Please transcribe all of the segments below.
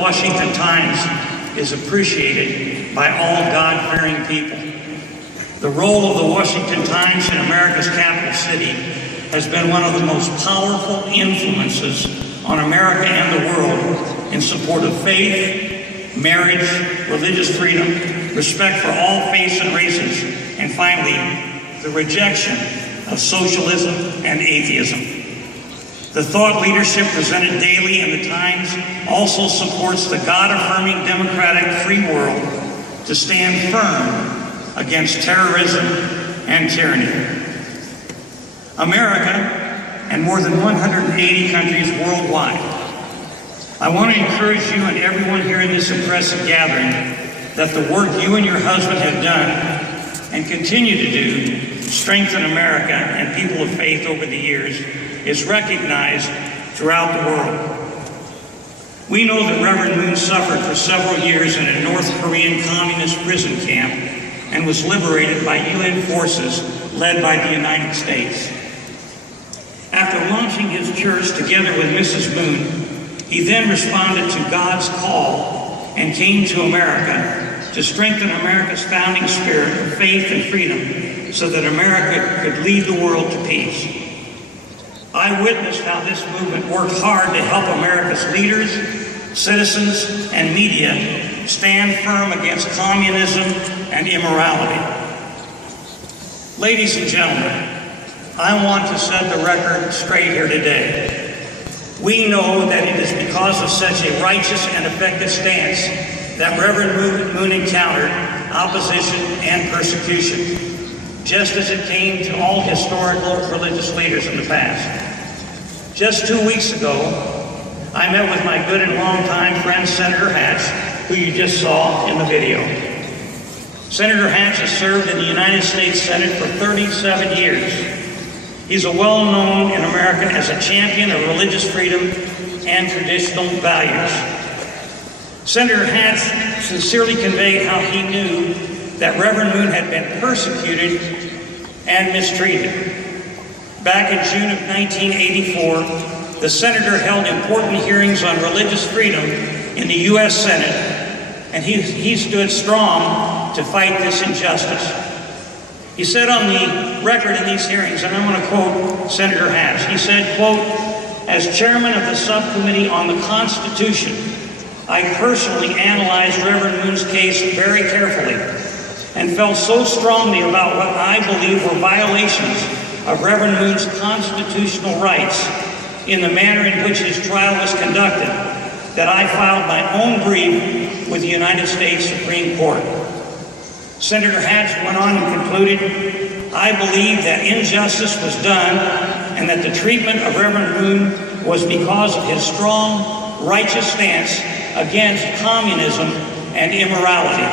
Washington Times is appreciated by all God-fearing people. The role of the Washington Times in America's capital city has been one of the most powerful influences on America and the world in support of faith, marriage, religious freedom, respect for all faiths and races, and finally, the rejection of socialism and atheism. The thought leadership presented daily in the Times also supports the God-affirming democratic free world to stand firm against terrorism and tyranny. America and more than 180 countries worldwide. I want to encourage you and everyone here in this impressive gathering that the work you and your husband have done and continue to do to strengthen America and people of faith over the years is recognized throughout the world. We know that Reverend Moon suffered for several years in a North Korean communist prison camp and was liberated by UN forces led by the United States. After launching his church together with Mrs. Moon, he then responded to God's call and came to America to strengthen America's founding spirit of faith and freedom so that America could lead the world to peace. I witnessed how this movement worked hard to help America's leaders, citizens, and media stand firm against communism and immorality. Ladies and gentlemen, I want to set the record straight here today. We know that it is because of such a righteous and effective stance that Reverend Moon encountered opposition and persecution, just as it came to all historical religious leaders in the past. Just 2 weeks ago, I met with my good and longtime friend, Senator Hatch, who you just saw in the video. Senator Hatch has served in the United States Senate for 37 years. He's well-known in America as a champion of religious freedom and traditional values. Senator Hatch sincerely conveyed how he knew that Reverend Moon had been persecuted and mistreated. Back in June of 1984, the senator held important hearings on religious freedom in the U.S. Senate, and he stood strong to fight this injustice. He said on the record in these hearings, and I want to quote Senator Hatch, he said, quote, "As chairman of the subcommittee on the Constitution, I personally analyzed Reverend Moon's case very carefully and felt so strongly about what I believe were violations of Reverend Moon's constitutional rights in the manner in which his trial was conducted that I filed my own brief with the United States Supreme Court." Senator Hatch went on and concluded, "I believe that injustice was done and that the treatment of Reverend Moon was because of his strong, righteous stance against communism and immorality."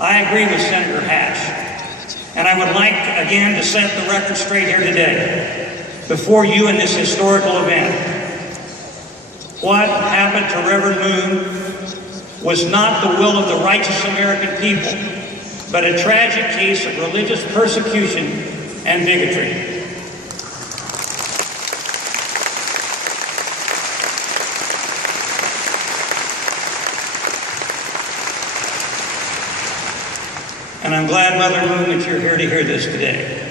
I agree with Senator Hatch, and I would like again to set the record straight here today before you in this historical event. What happened to Reverend Moon was not the will of the righteous American people, but a tragic case of religious persecution and bigotry. And I'm glad, Mother Moon, that you're here to hear this today.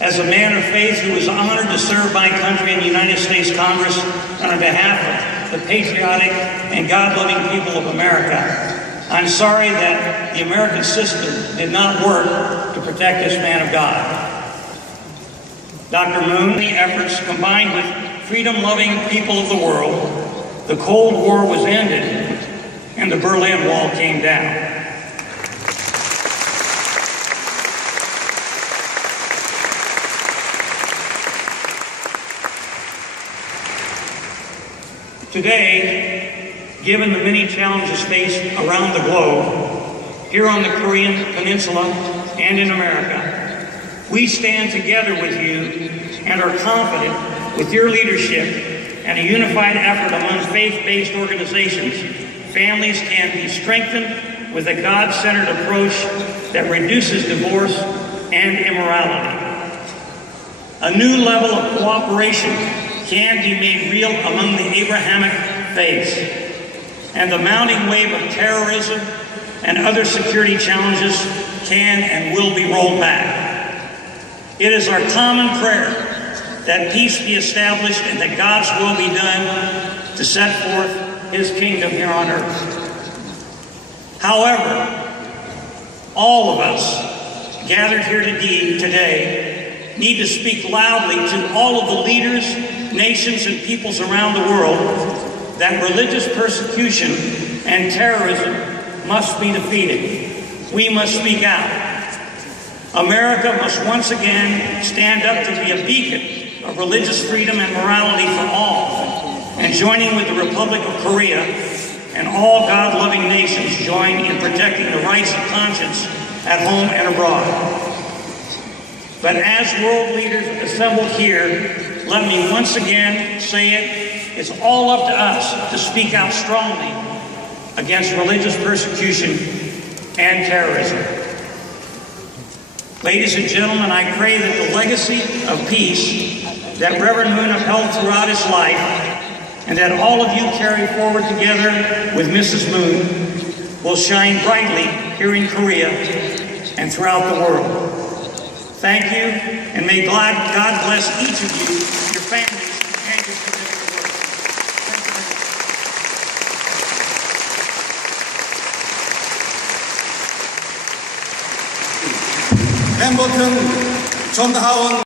As a man of faith who was honored to serve my country in the United States Congress on behalf of the patriotic and God-loving people of America, I'm sorry that the American system did not work to protect this man of God. Dr. Moon, the efforts combined with freedom-loving people of the world, the Cold War was ended and the Berlin Wall came down. Today, given the many challenges faced around the globe, here on the Korean Peninsula and in America, we stand together with you and are confident with your leadership and a unified effort among faith-based organizations, families can be strengthened with a God-centered approach that reduces divorce and immorality. A new level of cooperation can be made real among the Abrahamic faiths, and the mounting wave of terrorism and other security challenges can and will be rolled back. It is our common prayer that peace be established and that God's will be done to set forth His kingdom here on earth. However, all of us gathered here today need to speak loudly to all of the leaders, nations, and peoples around the world that religious persecution and terrorism must be defeated. We must speak out. America must once again stand up to be a beacon of religious freedom and morality for all, and joining with the Republic of Korea and all God-loving nations join in protecting the rights of conscience at home and abroad. But as world leaders assembled here, let me once again say it's all up to us to speak out strongly against religious persecution and terrorism. Ladies and gentlemen, I pray that the legacy of peace that Reverend Moon upheld throughout his life, and that all of you carry forward together with Mrs. Moon, will shine brightly here in Korea and throughout the world. Thank you, and may God bless each of you, your families, and your committed work. 멤버튼 전하원